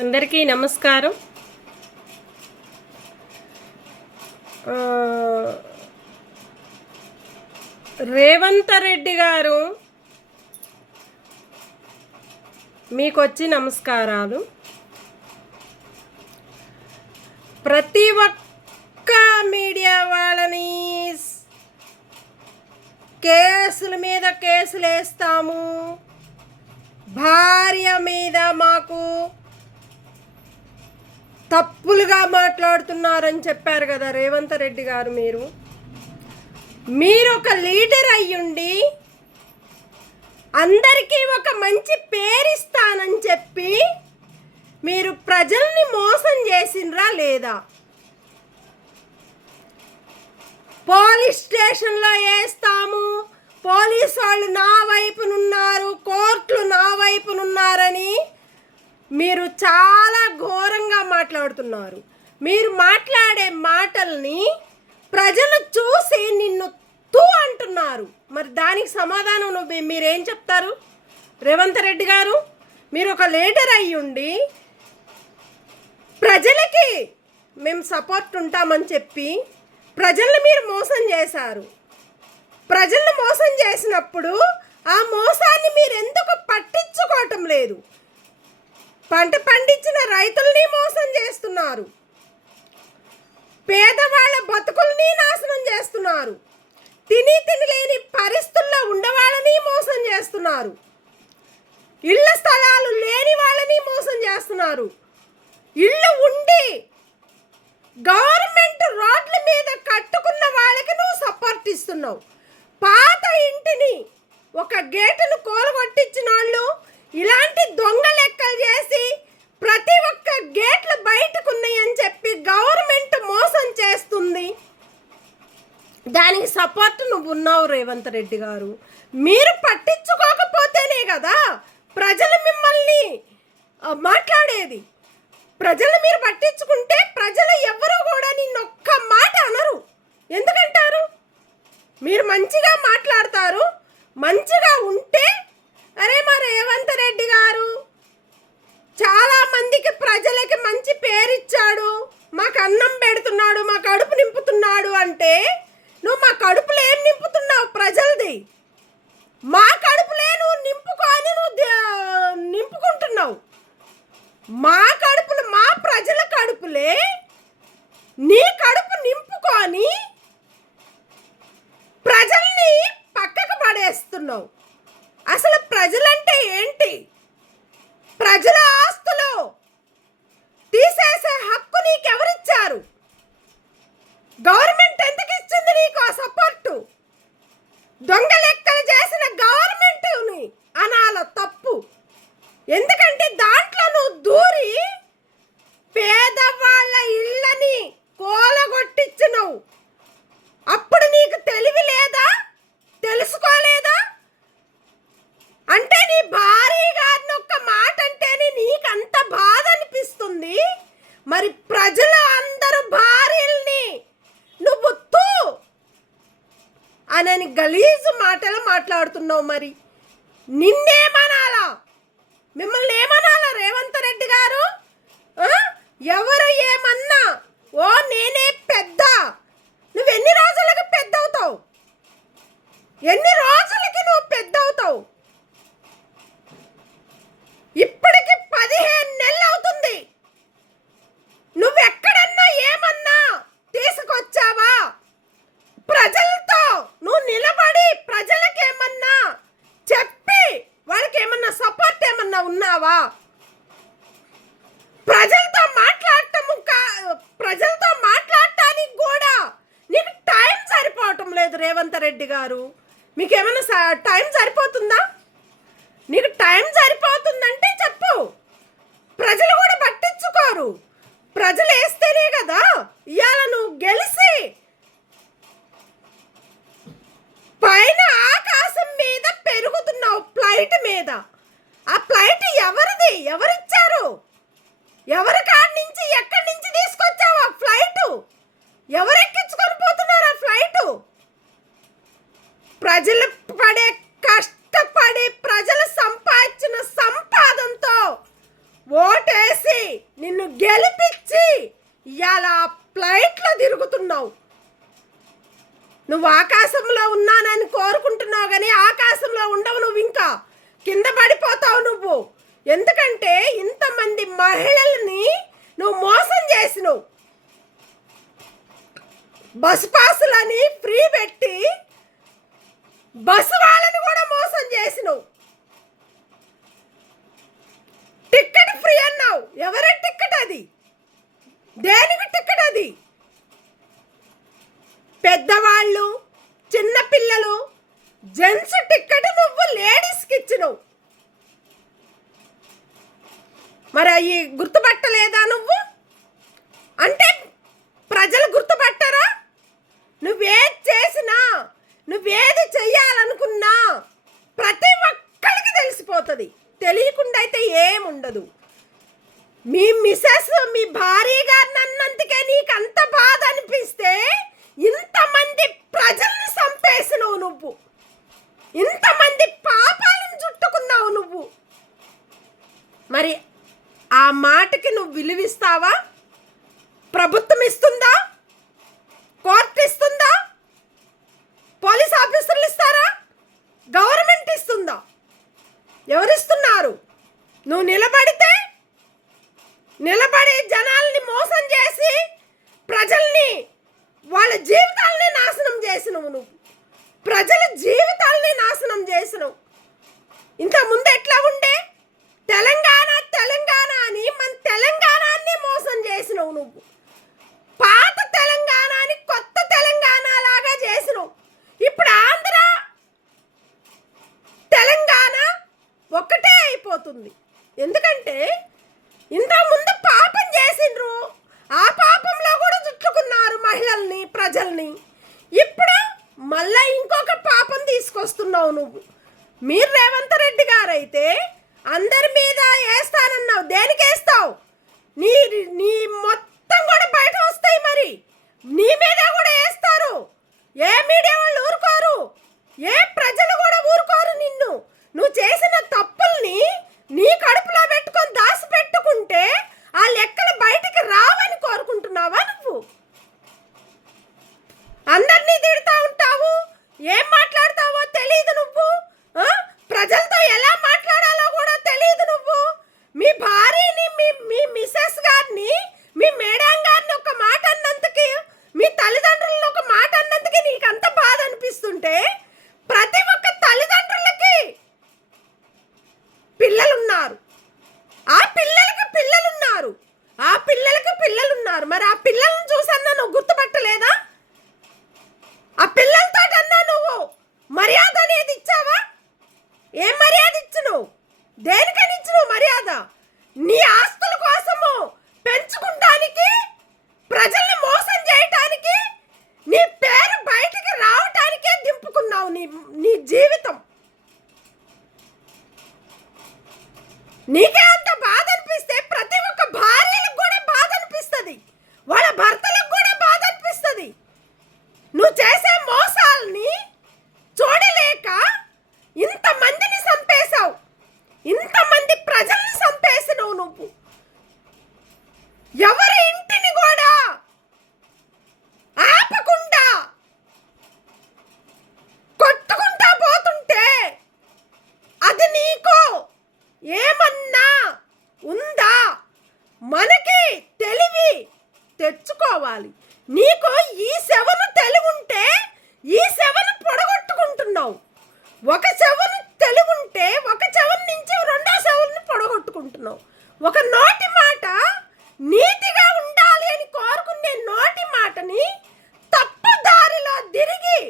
అందరికీ నమస్కారం. రేవంత్ రెడ్డి గారు మీకొచ్చి నమస్కారాలు. ప్రతి ఒక్క మీడియా వాళ్ళని కేసుల మీద కేసులు వేస్తాము, భార్య మీద మాకు తప్పులుగా మాట్లాడుతున్నారని చెప్పారు కదా రేవంత్ రెడ్డి గారు. మీరు ఒక లీడర్ అయ్యుండి అందరికీ ఒక మంచి పేరిస్తానని చెప్పి మీరు ప్రజల్ని మోసం చేసినరా లేదా? పోలీస్ స్టేషన్లో వేస్తాము, పోలీసు వాళ్ళు నా వైపునున్నారు, కోర్టులు నా వైపునున్నారని మీరు చాలా ఘోరంగా మాట్లాడుతున్నారు. మీరు మాట్లాడే మాటల్ని ప్రజలు చూసి నిన్ను తూ అంటున్నారు. మరి దానికి సమాధానం మీరేం చెప్తారు రేవంత్ రెడ్డి గారు? మీరు ఒక లీడర్ అయ్యుండి ప్రజలకి మేము సపోర్ట్ ఉంటామని చెప్పి ప్రజల్ని మీరు మోసం చేశారు. ప్రజల్ని మోసం చేసినప్పుడు ఆ మోసాన్ని మీరు ఎందుకు పట్టించుకోవటం లేదు? పంట పండించిన రైతుల్ని మోసం చేస్తున్నారు, పేదవాళ్ళ బతుకుల్ని నాశనం చేస్తున్నారు, తినలేని పరిస్థితుల్లో ఉండవాళ్ళని మోసం చేస్తున్నారు, ఇళ్ళ స్థలాలు లేని వాళ్ళని మోసం చేస్తున్నారు. ఇళ్ళు ఉండి గవర్నమెంట్ రోడ్ల మీద కట్టుకున్న వాళ్ళకి నువ్వు సపోర్ట్ ఇస్తున్నావు. పాత ఇంటిని ఒక గేటును కూలగొట్టించిన వాళ్ళు ఇలాంటి దొంగ లెక్కలు చేసి ప్రతి ఒక్క గేట్లు బయటకున్నాయని చెప్పి గవర్నమెంట్ మోసం చేస్తుంది. దానికి సపోర్ట్ నువ్వు ఉన్నావు రేవంత్ రెడ్డి గారు. మీరు పట్టించుకోకపోతేనే కదా ప్రజలు మిమ్మల్ని మాట్లాడేది. ప్రజలు మీరు పట్టించుకుంటే ప్రజలు ఎవరు కూడా నిన్నొక్క మాట అనరు. ఎందుకంటారు? మీరు మంచిగా మాట్లాడతారు, మంచిగా ఉంటే అరే మా రేవంత్ రెడ్డి గారు చాలా మందికి ప్రజలకి మంచి పేరు ఇచ్చాడు, మాకు అన్నం పెడుతున్నాడు, మా కడుపు నింపుతున్నాడు అంటే నువ్వు మా కడుపులో ఏం నింపుతున్నావు? ప్రజలది. మా కడుపులే నువ్వు నింపుకొని నింపుకుంటున్నావు. మా కడుపులు, మా ప్రజల కడుపులే నీ కడుపు నింపుకొని ప్రజల్ని పక్కకు పడేస్తున్నావు. అసలు ప్రజలంటే ఏంటి? ప్రజల ఆస్తులు తీసేసే హక్కు నీకెవరిచ్చారు? గవర్నమెంట్ ఎందుకు ఇచ్చింది నీకు ఆ సపోర్టు? దొంగ లెక్కలు చేసిన గవర్నమెంట్ని అనాల తప్పు. ఎందుకంటే దాంట్లో నువ్వు దూరి పేదవాళ్ళ ఇళ్ళని కూలగొట్టించినవు. అప్పుడు నీకు తెలివి లేదా? తెలుసుకోలేదా? అంటే నీ భార్య గారిని ఒక్క మాట అంటేనే నీకంత బాధ అనిపిస్తుంది. మరి ప్రజలు అందరూ భార్యల్ని నువ్వు తూ అని గలీజు మాటలు మాట్లాడుతున్నావు. మరి నిన్నేమనాలా? మిమ్మల్ని ఏమనాలా రేవంత్ రెడ్డి గారు? ఎవరు ఏమన్నా ఓ నేనే పెద్ద. నువ్వు ఎన్ని రోజులకి పెద్ద అవుతావు? ఎన్ని రోజులకి నువ్వు పెద్ద అవుతావు? ఇప్పటికి 15 నెలలు అవుతుంది. నువ్వెక్కడన్నా ఏమన్నా తీసుకొచ్చావా? ప్రజలతో నువ్వు నిలబడి ప్రజలకి ఏమన్నా చెప్పి వాళ్ళకి ఏమన్నా సపోర్ట్ ఏమన్నా ఉన్నావా? ప్రజలతో మాట్లాడటానికి కూడా నీకు టైం సరిపోవటం లేదు రేవంత్ రెడ్డి గారు. మీకేమన్నా టైం సరిపోతుందా? నీకు టైం సరిపోతుందంటే చెప్పు. ప్రజలు కూడా పట్టించుకోరు. ప్రజలు వేస్తేనే కదా ఇవాళ నువ్వు గెలిచి పైన ఆకాశం మీద పెరుగుతున్నావు, ఫ్లైట్ మీద. ఆ ఫ్లైట్ ఎవరిది? ఎవరిచ్చారు? ఎవరి కాడి నుంచి ఎక్కడి నుంచి తీసుకొచ్చావు ఆ ఫ్లైట్? ఎవరు ఎక్కించుకొని పోతున్నారు ఆ ఫ్లైట్? ప్రజలు కష్టపడి ప్రజలు సంపాదించిన సంపాదనతో ఓటేసి నిన్ను గెలిపించి ఇవాళ ఫ్లైట్లో తిరుగుతున్నావు. నువ్వు ఆకాశంలో ఉన్నానని కోరుకుంటున్నావు కానీ ఆకాశంలో ఉండవు. నువ్వు ఇంకా కింద పడిపోతావు నువ్వు. ఎందుకంటే ఇంతమంది మహిళల్ని నువ్వు మోసం చేసినావు. బస్ పాసులని ఫ్రీ పెట్టి బస్సు వాళ్ళని కూడా మోసం చేసినావు. టికెట్ ఫ్రీ అన్నావు. ఎవరి టికెట్ అది? దేనికి టికెట్ అది? పెద్దవాళ్ళు, చిన్నపిల్లలు, జెంట్స్ టికెట్ నువ్వు లేడీస్కి ఇచ్చినావు. మరి అవి గుర్తుపట్టలేదా నువ్వు? అంటే ప్రజలు గుర్తుపట్టరా? నువ్వేది చేసినా, నువ్వేది చెయ్యాలనుకున్నా ప్రతి ఒక్కరికి తెలిసిపోతుంది. తెలియకుండా అయితే ఏముండదు. మీ మిసెస్, మీ భార్య గారిని అన్నందుకే నీకు అంత బాధ అనిపిస్తే ఇంతమంది ప్రజల్ని చంపేసినావు నువ్వు. ఇంతమంది పాపాలను చుట్టుకున్నావు నువ్వు. మరి ఆ మాటకి నువ్వు విలువిస్తావా? ప్రభుత్వం ఇస్తుందా? కోర్టు ఇస్తుందా? పోలీస్ ఆఫీసర్లు ఇస్తారా? గవర్నమెంట్ ఇస్తుందా? ఎవరిస్తున్నారు? నువ్వు నిలబడి జనాల్ని మోసం చేసి ప్రజల్ని, వాళ్ళ జీవితాలని నాశనం చేసినవు నువ్వు. ప్రజల జీవితాలని నాశనం చేసినవు. ఇంతకుముందు ఎట్లా ఉండే? తెలంగాణ అని మన తెలంగాణని మోసం చేసినవు నువ్వు. పాత తెలంగాణని కొత్త తెలంగాణ లాగా చేసినవు. ఇప్పుడు ఆంధ్ర తెలంగాణ ఒక్కటే అయిపోతుంది. ఎందుకంటే ఇంతకుముందు పాపం చేసిండ్రు, ఆ పాపంలో కూడా చుట్టుకున్నారు మహిళల్ని, ప్రజల్ని. ఇప్పుడు మళ్ళా ఇంకొక పాపం తీసుకొస్తున్నావు నువ్వు. మీరు రేవంత్ రెడ్డి గారు అయితే అందరి మీద వేస్తానన్నావు. దేనికి వేస్తావు? నీ మొత్తం కూడా బయట వస్తాయి. మరి నీ మీద కూడా వేస్తారు. ఏ మీడియా వాళ్ళు ఊరుకోరు, ఏ ప్రజలు కూడా ఊరుకోరు. నువ్వు చేసిన తప్పుల్ని నీ కడుపులో పెట్టుకొని దాసి పెట్టుకుంటే ఆ లెక్కలు బయటికి రావని కోరుకుంటున్నావా నువ్వు? అందరినీ తిడతా ఉంటావు. ఏం మాట్లాడతావో తెలియదు నువ్వు. ప్రజలతో ఎలా మాట్లాడాలో కూడా తెలియదు నువ్వు. మీ భార్యని, మీ మిసెస్ గారిని, మీ మేడం గారిని ఒక మాట అన్నందుకు, మీ తల్లిదండ్రులను ఒక మాట అన్నందుకు నీకు అంత బాధ అనిపిస్తుంటే ప్రతి ఒక్క తల్లిదండ్రులకి పిల్లలున్నారు. ఆ పిల్లలకి పిల్లలున్నారు. మరి ఆ పిల్లలను చూసన్నా నువ్వు గుర్తుపట్టలేదా? ఆ పిల్లలతో అన్నా నువ్వు మర్యాద అనేది ఇచ్చావా? ఏం మర్యాద ఇచ్చినావు? దేనికని ఇచ్చినావు మర్యాద? నీ ఆస్తుల కోసము పెంచుకుంటానికి, ప్రజల్ని మోసం చేయటానికి, నీ పేరు బయటికి రావటానికే దింపుకున్నావు నీ జీవితం. నీకే అంత బాధ అనిపిస్తే ప్రతి ఒక్క భార్యలకు కూడా బాధ అనిపిస్తుంది. వాళ్ళ భర్తలకు కూడా బాధ అనిపిస్తుంది. నువ్వు చేసే మోసాలని చూడలేక ఇంతమందిని చంపేశావు. ఇంతమంది ప్రజల్ని చంపేసినావు నువ్వు. ఎవరి ఇంటిని కూడా ఆపకుండా కొట్టుకుంటా పోతుంటే అది నీకు ఏమన్నా ఉందా? మనకి తెలివి తెచ్చుకోవాలి. నీకు ఈ శవను తెలివి ఉంటే ఈ శవను పొడగొట్టుకుంటున్నావు. ఒక చెవును తెలుగుంటే ఒక చెవుల నుంచి రెండో చెవుల్ని పొడగొట్టుకుంటున్నావు. ఒక నోటి మాట నీతిగా ఉండాలి అని కోరుకునే నోటి మాటని తప్పు దారిలో తిరిగి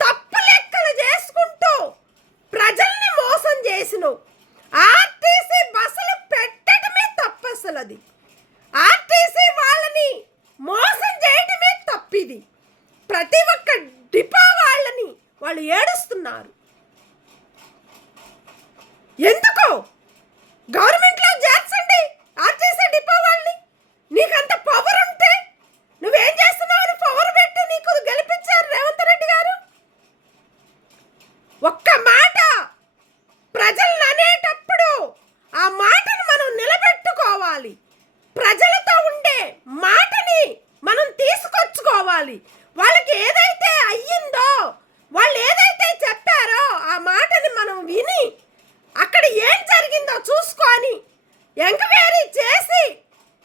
తప్పు లెక్కలు చేసుకుంటూ ప్రజల్ని మోసం చేసినావు. ఆర్టీసీ బస్సులు పెట్టడమే తప్పు. అసలు అది ఆర్టీసీ వాళ్ళని మోసం చేయడమే తప్పిది. ప్రతి ఒక్క డిపో వాళ్ళని వాళ్ళు ఏడుస్తున్నారు. ఎందుకు? గవర్నమెంట్లో చేర్చండి ఆర్టీసీ డిపో వాళ్ళని. నీకంత పవర్ ఉంటే నువ్వేం చేస్తున్నావు అని పవర్ పెట్టి నీకు గెలిపించారు రేవంత్ రెడ్డి గారు. ఒక్క మాట ప్రజలను అనేటప్పుడు ఆ మాటను మనం నిలబెట్టి చూసుకొని ఎంక్వైరీ చేసి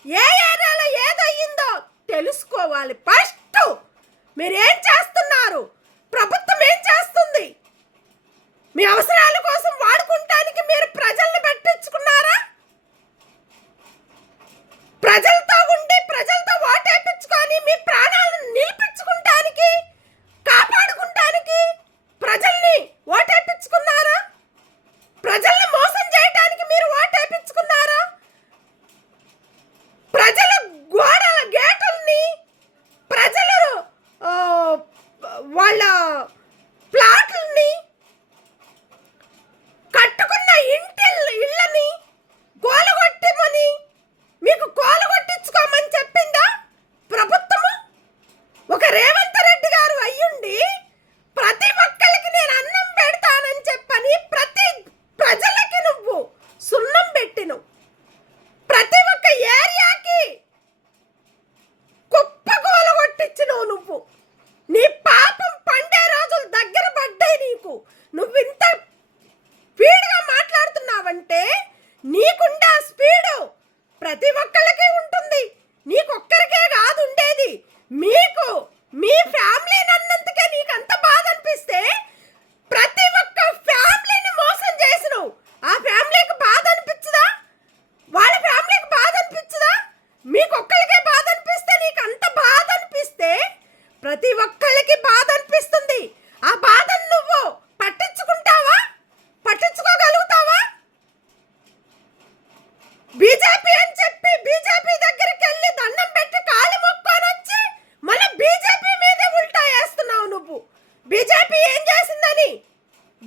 ఏ ఏరియాలో ఏదయ్యిందో తెలుసుకోవాలి. ఫస్ట్ మీరేం చేస్తున్నారు? ప్రభుత్వం ఏం చేస్తుంది? మీ అవసరాల కోసం వాడుకుంటానికి మీరు ప్రజల్ని పట్టించుకున్నారా? ప్రజలతో ఉండి ప్రజలతో ఓటేపించుకొని మీ ప్రాణాలను నిలిపించుకుంటానికి కాపాడుకుంటానికి ప్రజల్ని ఓటేపించుకున్నారా? ప్రజల్ని మోసం చేయడానికి మీరు ఓటేపించుకున్నారా? ప్రజల గోడల గేటుల్ని ప్రజలు వాళ్ళ ప్లాట్లని కట్టుకున్న ఇళ్ళని కోలగొట్టమని మీకు కోలగొట్టించుకోమని చెప్పిందా ప్రభుత్వము? ఒక రేవంత్ రెడ్డి గారు అయ్యుండి ప్రతి ఒక్కరికి నేను అన్నం పెడతానని చెప్పని ప్రతి ప్రజలకి నువ్వు సున్నం పెట్టిను. ప్రతి ఒక్క ఏరియాకి కుప్ప కోలగొట్టించినవు నువ్వు. నీ పాపం పండే రోజులు దగ్గర పడ్డాయి నీకు. నువ్వు ఇంత స్పీడ్గా మాట్లాడుతున్నావంటే నీకుండే స్పీడు ప్రతి ఒక్కళ్ళకి ఉంటుంది. నీకొక్కరికే కాదు ఉండేది. మీకు మీ ఫ్యామిలీ అన్నందుకే నీకు అంత బాధ అనిపిస్తే ప్రతి ఒక్క ఫ్యామిలీని మోసం చేసినావు. ఆ ఫ్యామిలీకి బాధ అనిపించదా? వాళ్ళ ఫ్యామిలీకి బాధ అనిపించదా? మీకొక్కరికే బాధ అనిపిస్తే నీకు అంత బాధ అనిపిస్తే ప్రతి ఒక్కళ్ళకి బాధ అనిపిస్తుంది. ఆ బాధను నువ్వు పట్టించుకుంటావా? పట్టించుకోగలుగుతావా? బీజేపీ అని చెప్పి బీజేపీ దగ్గరికి వెళ్ళి దండం పెట్టి కాలి మొక్కొని వచ్చి మళ్ళీ బీజేపీ మీదే ఉల్టా వేస్తున్నావు నువ్వు. బీజేపీ ఏం చేసిందని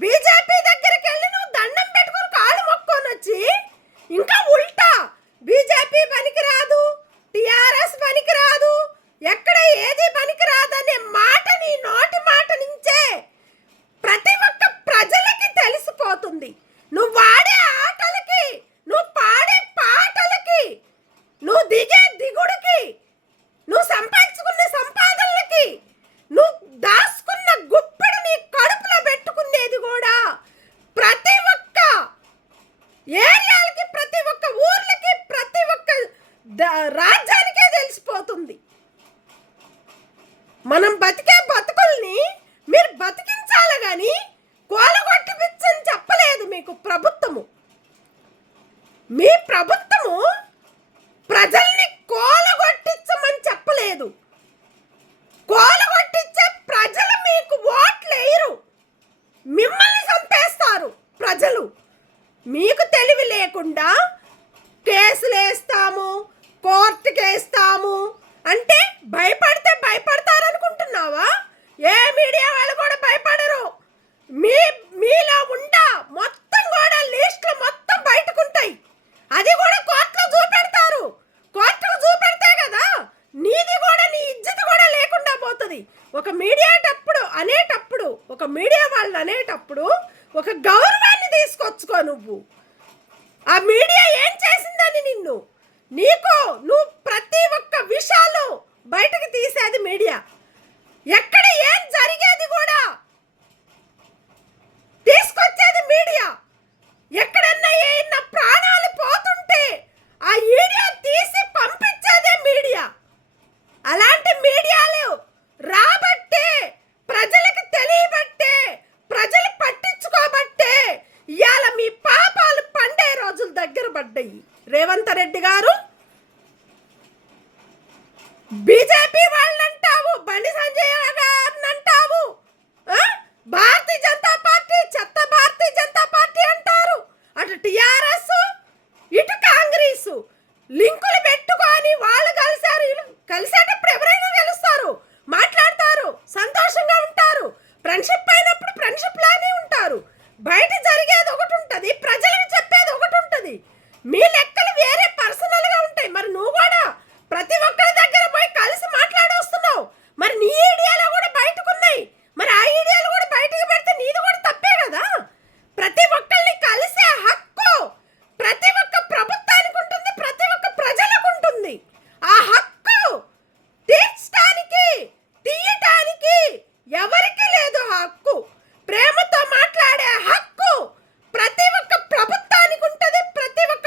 బీజేపీ దగ్గరికి వెళ్ళి నువ్వు దండం పెట్టుకుని కాలి మొక్కొని వచ్చి ఇంకా ఉల్టా బీజేపీ పనికిరాదు, టిఆర్ఎస్ పనికిరాదు, ఎక్కడ ఏది పనికిరాదనే మాట నీ నోటి మాట నుంచే ప్రతి ఒక్క ప్రజలకి తెలిసిపోతుంది. నువ్వు వాడే ఆటలకి, నువ్వు పాడే పాటలకి, నువ్వు దిగే దిగుడికి, నువ్వు సంపాదించుకున్న సంపాదనలకి, నువ్వు దాచుకున్న గుప్పెడు నీ కడుపులో పెట్టుకునేది కూడా ప్రతి ఒక్క ఏరియాలకి, ప్రతి ఒక్క ఊర్లకి, ప్రతి ఒక్క రాజ్యానికే తెలిసిపోతుంది. మనం బతికే బతుకుల్ని మీరు బతికించాలి కానీ కోలగొట్టిపించని చెప్పలేదు మీకు ప్రభుత్వము. మీ ప్రభుత్వము ప్రజల్ని కోలగొట్టించమని చెప్పలేదు. కోలగొట్టించే ప్రజలు మీకు ఓట్లు వేయరు, మిమ్మల్ని చంపేస్తారు ప్రజలు. మీకు తెలివి లేకుండా కేసులు వేస్తాము, కోర్టుకి వేస్తాము అంటే భయపడితే భయపడతారనుకుంటున్నావా? ఏ మీడియా వాళ్ళు కూడా భయపడరు. మీలో ఉండా మొత్తం కూడా లిస్టులు మొత్తం బయటకుంటాయి. అది కూడా కోర్టులో చూపెడతారు. కోర్టుకు చూపెడితే కదా నీది కూడా, నీ ఇజ్జత్ కూడా లేకుండా పోతుంది. ఒక మీడియా అనేటప్పుడు ఒక మీడియా వాళ్ళు అనేటప్పుడు ఒక గౌరవాన్ని తీసుకొచ్చుకో నువ్వు. ఆ మీడియా ఏం చేసిందని నువ్వు ప్రతి ఒక్క విషయాలు బయటకు తీసేది మీడియా. ఎక్కడ ఏం జరిగేది కూడా తీసుకొచ్చేది మీడియా. ఎక్కడన్నా ఏమన్నా ప్రాణాలు పోతుంటే ఆ వీడియో తీసి పంపించేదే మీడియా. అలాంటి మీడియాలు రాబట్టే, ప్రజలకు తెలియబట్టే, ప్రజలు పట్టించుకోబట్టే ఇవాళ మీ పాపాలు పండే రోజులు దగ్గర పడ్డాయి. రేవంత్ రెడ్డి గారు బీజేపీ వాళ్ళంటావు, బండి సంజయ్ గారిని అంటావు, భారతీయ జనతా పార్టీ చెత్త భారతీయ జనతా పార్టీ అంటారు. అటు టిఆర్ఎస్ ఇటు కాంగ్రెస్ లింకులు పెట్టుకొని వాళ్ళు కలిసారు. కలిసేటప్పుడు ఎవరైనా కలుస్తారు, మాట్లాడతారు, సంతోషంగా ఉంటారు. ఫ్రెండ్షిప్ అయినప్పుడు ఫ్రెండ్షిప్ లానే ఉంటారు. బయట జరిగేది ఒకటి ఉంటుంది, ప్రజలకు చెప్పేది ఒకటి ఉంటుంది. మీ లెక్కలు వేరే పర్సనల్గా ఉంటాయి. మరి నువ్వు కూడా ప్రతి ఒక్కరి దగ్గర పోయి కలిసి మాట్లాడొస్తున్నావు. మరి నీ ఐడియాలో కూడా బయటకున్నాయి. మరి ఆ ఐడియాలు కూడా బయటకు పెడితే నీది కూడా తప్పే కదా. ప్రతి ఒక్కరిని కలిసే హక్కు ప్రతి ఒక్క ప్రభుత్వానికి ఉంటుంది, ప్రతి ఒక్క ప్రజలకు ఉంటుంది. ఆ హక్కు తీర్చడానికి తీయటానికి ఎవరికి లేదు. ఆ హక్కు ప్రేమతో మాట్లాడే హక్కు ప్రతి ఒక్క ప్రభుత్వానికి ఉంటుంది, ప్రతి ఒక్క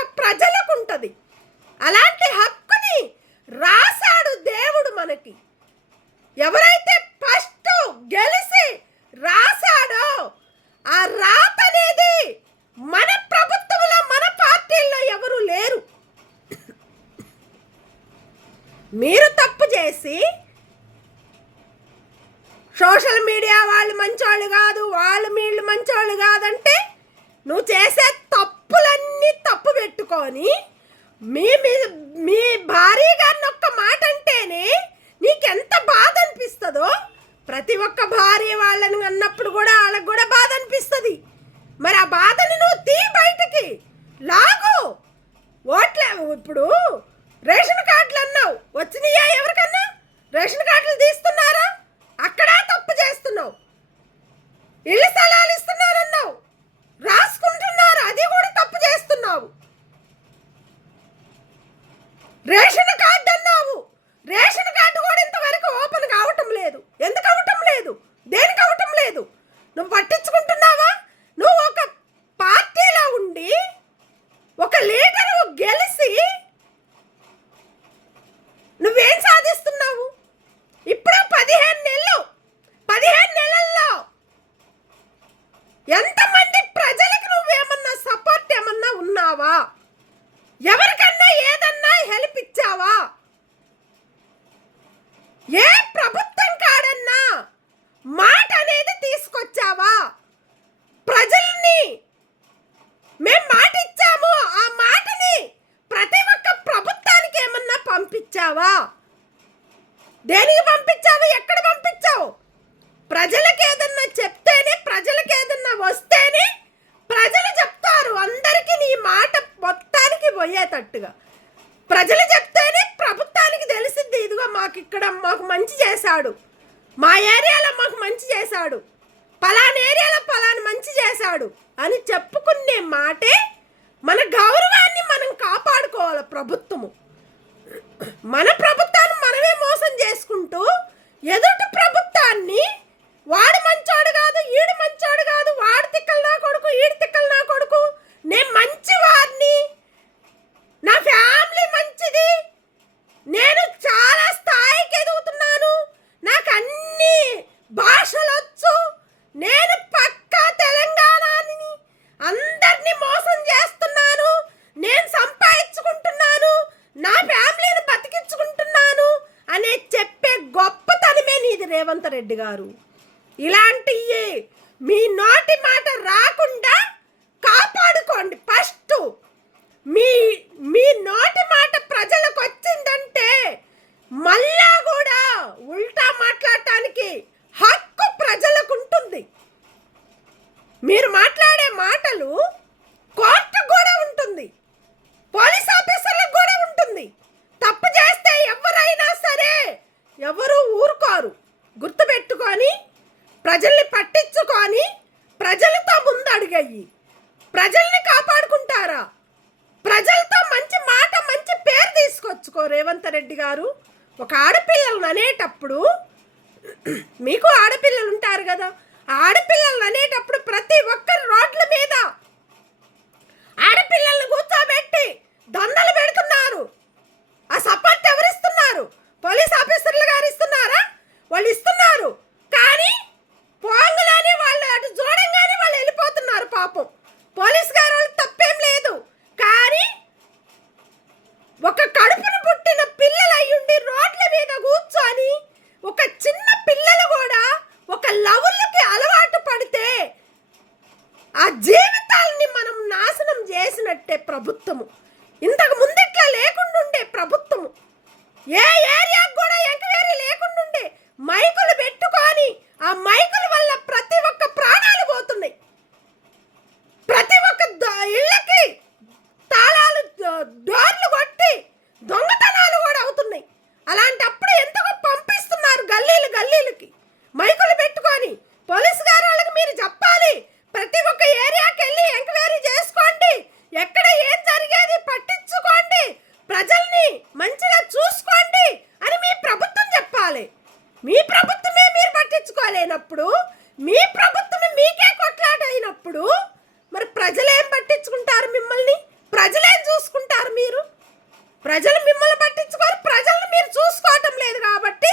మీరు తప్పు చేసి సోషల్ మీడియా వాళ్ళు మంచోళ్ళు కాదు, వీళ్ళు మంచోళ్ళు కాదంటే నువ్వు చేసే తప్పులన్నీ తప్పు పెట్టుకొని మీ మీ భార్య గారిని ఒక్క మాట అంటేనే నీకెంత బాధ అనిపిస్తుందో, ప్రతి ఒక్క భార్య వాళ్ళని అన్నప్పుడు కూడా వాళ్ళకు కూడా బాధ అనిపిస్తుంది. మరి ఆ బాధని నువ్వు తీ బయటికి లాగు. ఓట్లే ఇప్పుడు రేషన్ కార్డులు అన్నావు, వచ్చినాయా ఎవరికన్నా? రేషన్ కార్డులు తీస్తున్నారా? అక్కడ తప్పు చేస్తున్నావు. ఇళ్ళ స్థలాలు ఇస్తున్నారన్నావు, రాసుకుంటున్నారు, అది కూడా తప్పు చేస్తున్నావు. రేషన్ కార్డు అన్నావు, రేషన్ కార్డు కూడా ఇంతవరకు ఓపెన్ కావటం లేదు. ఎందుకు అవటం లేదు? దేనికి అవటం లేదు? నువ్వు పట్టించుకుంటున్నావా? నువ్వు ఒక పార్టీలో ఉండి ఒక లీడరు గెలిచి నువ్వేం సాధిస్తున్నావు? ఇప్పుడు 15 నెలల్లో ఎంతమంది ప్రజలకు నువ్వేమన్నా సపోర్ట్ ఏమన్నా ఉన్నావా? ఎవరికన్నా ఏదన్నా హెల్ప్ ఇచ్చావా? ఏ ప్రభుత్వం కాడన్నా మాట అనేది తీసుకొచ్చావా? ప్రజల్ని మేము మాట ఇచ్చాము, ఆ మాటని ప్రతి ఒక్క ప్రభుత్వానికి ఏమన్నా పంపించావా? దేనికి పంపించావు? ఎక్కడ పంపించావు? ప్రజలకు ఏదన్నా చెప్తేనే, ప్రజలకు ఏదన్నా వస్తేనే ప్రజలు చెప్తారు. అందరికీ నీ మాట మొత్తానికి పోయేటట్టుగా ప్రజలు చెప్తేనే ప్రభుత్వానికి తెలిసిద్ది. ఇదిగో మాకు మంచి చేశాడు, మా ఏరియాలో మాకు మంచి చేశాడు, పలానా ఏరియాలో పలానా మంచి చేశాడు అని చెప్పుకునే మాటే మన గౌరవాన్ని మనం కాపాడుకోవాలి. ప్రభుత్వము మన ప్రభుత్వాన్ని మనమే మోసం చేసుకుంటూ ఎదుటి ప్రభుత్వాన్ని వాడు మంచోడు కాదు, ఈడు మంచోడు కాదు, వాడు తిక్కలు నా కొడుకు, ఈడు తిక్కలు నా కొడుకు, నేను మంచి వాడిని, నా ఫ్యామిలీ మంచిది, నేను చాలా స్థాయికి ఎదుగుతున్నాను, నాకు అన్ని భాషలు వచ్చు, నేను పక్కా తెలంగాణని అందరినీ మోసం చేస్తున్నాను, నేను సంపాదించుకుంటున్నాను, నా ఫ్యామిలీని బతికించుకుంటున్నాను అనే చెప్పే గొప్పతనమే నీది రేవంత్ రెడ్డి గారు. ఇలాంటి మీ నోటి మాట రాకుండా కాపాడుకోండి. ఫస్ట్ మీ నోటి మాట ప్రజలకు వచ్చిందంటే మళ్ళా కూడా ఉల్టా మాట్లాడటానికి హక్కు ప్రజలకు ఉంటుంది. మీరు మాట్లాడే మాటలు కోర్టుకు కూడా ఉంటుంది, పోలీస్ ఆఫీసర్లకు కూడా ఉంటుంది. తప్పు చేస్తే ఎవరైనా సరే ఎవరు ఊరుకోరు. గుర్తుపెట్టుకొని ప్రజల్ని పట్టించుకొని ప్రజలతో ముందు అడిగయ్యి ప్రజల్ని కాపాడుకుంటారా? ప్రజలతో మంచి మాట, మంచి పేరు తీసుకొచ్చుకో రేవంత్ రెడ్డి గారు. ఒక ఆడపిల్లలను అనేటప్పుడు, మీకు ఆడపిల్లలు ఉంటారు కదా, ఆడపిల్లలను అనేటప్పుడు ప్రతి ఒక్కరు రోడ్ల మీద ఆడపిల్లల్ని కూర్చోబెట్టి దండలు పెడుతున్నారు. ఆ సపోర్ట్ ఎవరిస్తున్నారు? పోలీస్ ఆఫీసర్లు గారు ఇస్తున్నారా? వాళ్ళు ఇస్తున్నారు. కానీ పోంగులని వాళ్ళు అటు చూడంగానే వాళ్ళు వెళ్ళిపోతున్నారు. పాపం పోలీస్ గారు వాళ్ళు తప్పేం లేదు. కానీ ఒక కడుపును పుట్టిన పిల్లలు అయ్యుండి రోడ్ల మీద కూర్చొని ఒక చిన్న పిల్లలు కూడా ఒక లవ్లకి అలవాటు పడితే ఆ జీవితాలని మనం నాశనం చేసినట్టే ప్రభుత్వము. ఇంతకు ముందిట్లా లేకుండుండే ప్రభుత్వము. ఏ ఏరియాకు కూడా ఎంక్వైరీ లేకుండుండే మైకులు పెట్టుకొని ఆ మైకుల వల్ల ప్రతి ఒక్క ప్రాణాలు పోతున్నాయి. ప్రతి ఒక్క ఇళ్ళకి తాళాలు, డోర్లు కొట్టి దొంగతనాలు కూడా అవుతున్నాయి. అలాంటప్పుడు ఎంతగా పంపిస్తున్నారు గల్లీలకి మైకులు పెట్టుకొని. పోలీసు గారు వాళ్ళకి మీరు చెప్పాలి, ప్రతి ఒక్క ఏరియాకి వెళ్ళి ఎంక్వైరీ చేసుకోండి, ఎక్కడ ఏం జరిగేది పట్టించుకోండి, ప్రజల్ని మంచిగా చూసుకోండి అని మీ ప్రభుత్వం చెప్పాలి. మీ ప్రభుత్వమే మీరు పట్టించుకోలేనప్పుడు, మీ ప్రభుత్వమే మీకే కొట్లాట అయినప్పుడు మరి ప్రజలేం పట్టించుకుంటారు మిమ్మల్ని? ప్రజలేం చూసుకుంటారు? ప్రజలు మిమ్మల్ని పట్టించుకోరు, ప్రజలను మీరు చూసుకోవటం లేదు కాబట్టి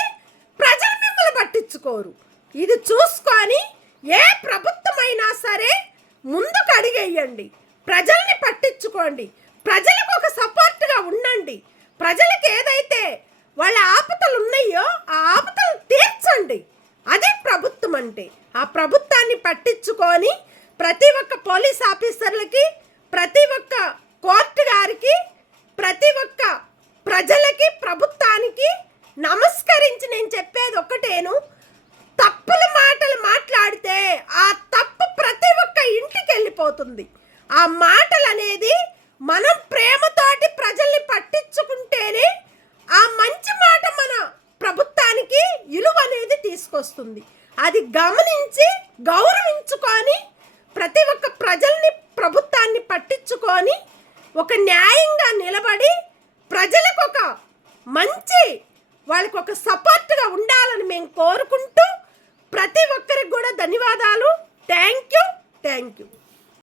ప్రజలు మిమ్మల్ని పట్టించుకోరు. ఇది చూసుకొని ఏ ప్రభుత్వమైనా సరే ముందుకు అడిగేయండి, ప్రజల్ని పట్టించుకోండి, ప్రజలకు ఒక సపోర్ట్గా ఉండండి. ప్రజలకు ఏదైతే వాళ్ళ ఆపదలు ఉన్నాయో ఆ ఆపదలు తీర్చండి. అదే ప్రభుత్వం అంటే. ఆ ప్రభుత్వాన్ని పట్టించుకొని ప్రతి ఒక్క పోలీస్ ఆఫీసర్లకి, ప్రతి ఒక్క కోర్టు గారికి, ప్రతి ఒక్క ప్రజలకి, ప్రభుత్వానికి నమస్కరించి నేను చెప్పేది ఒకటేను, తప్పుల మాటలు మాట్లాడితే ఆ తప్పు ప్రతి ఒక్క ఇంటికి వెళ్ళిపోతుంది. ఆ మాటలు అనేది మనం ప్రేమతోటి ప్రజల్ని పట్టించుకుంటేనే ఆ మంచి మాట మన ప్రభుత్వానికి విలువ అనేది తీసుకొస్తుంది. అది గమనించి గౌరవించుకొని ప్రతి ఒక్క ప్రజల్ని, ప్రభుత్వాన్ని పట్టించుకొని ఒక న్యాయంగా నిలబడి ప్రజలకు ఒక మంచి, వాళ్ళకి ఒక సపోర్ట్గా ఉండాలని మేము కోరుకుంటూ ప్రతి ఒక్కరికి కూడా ధన్యవాదాలు. Thank you.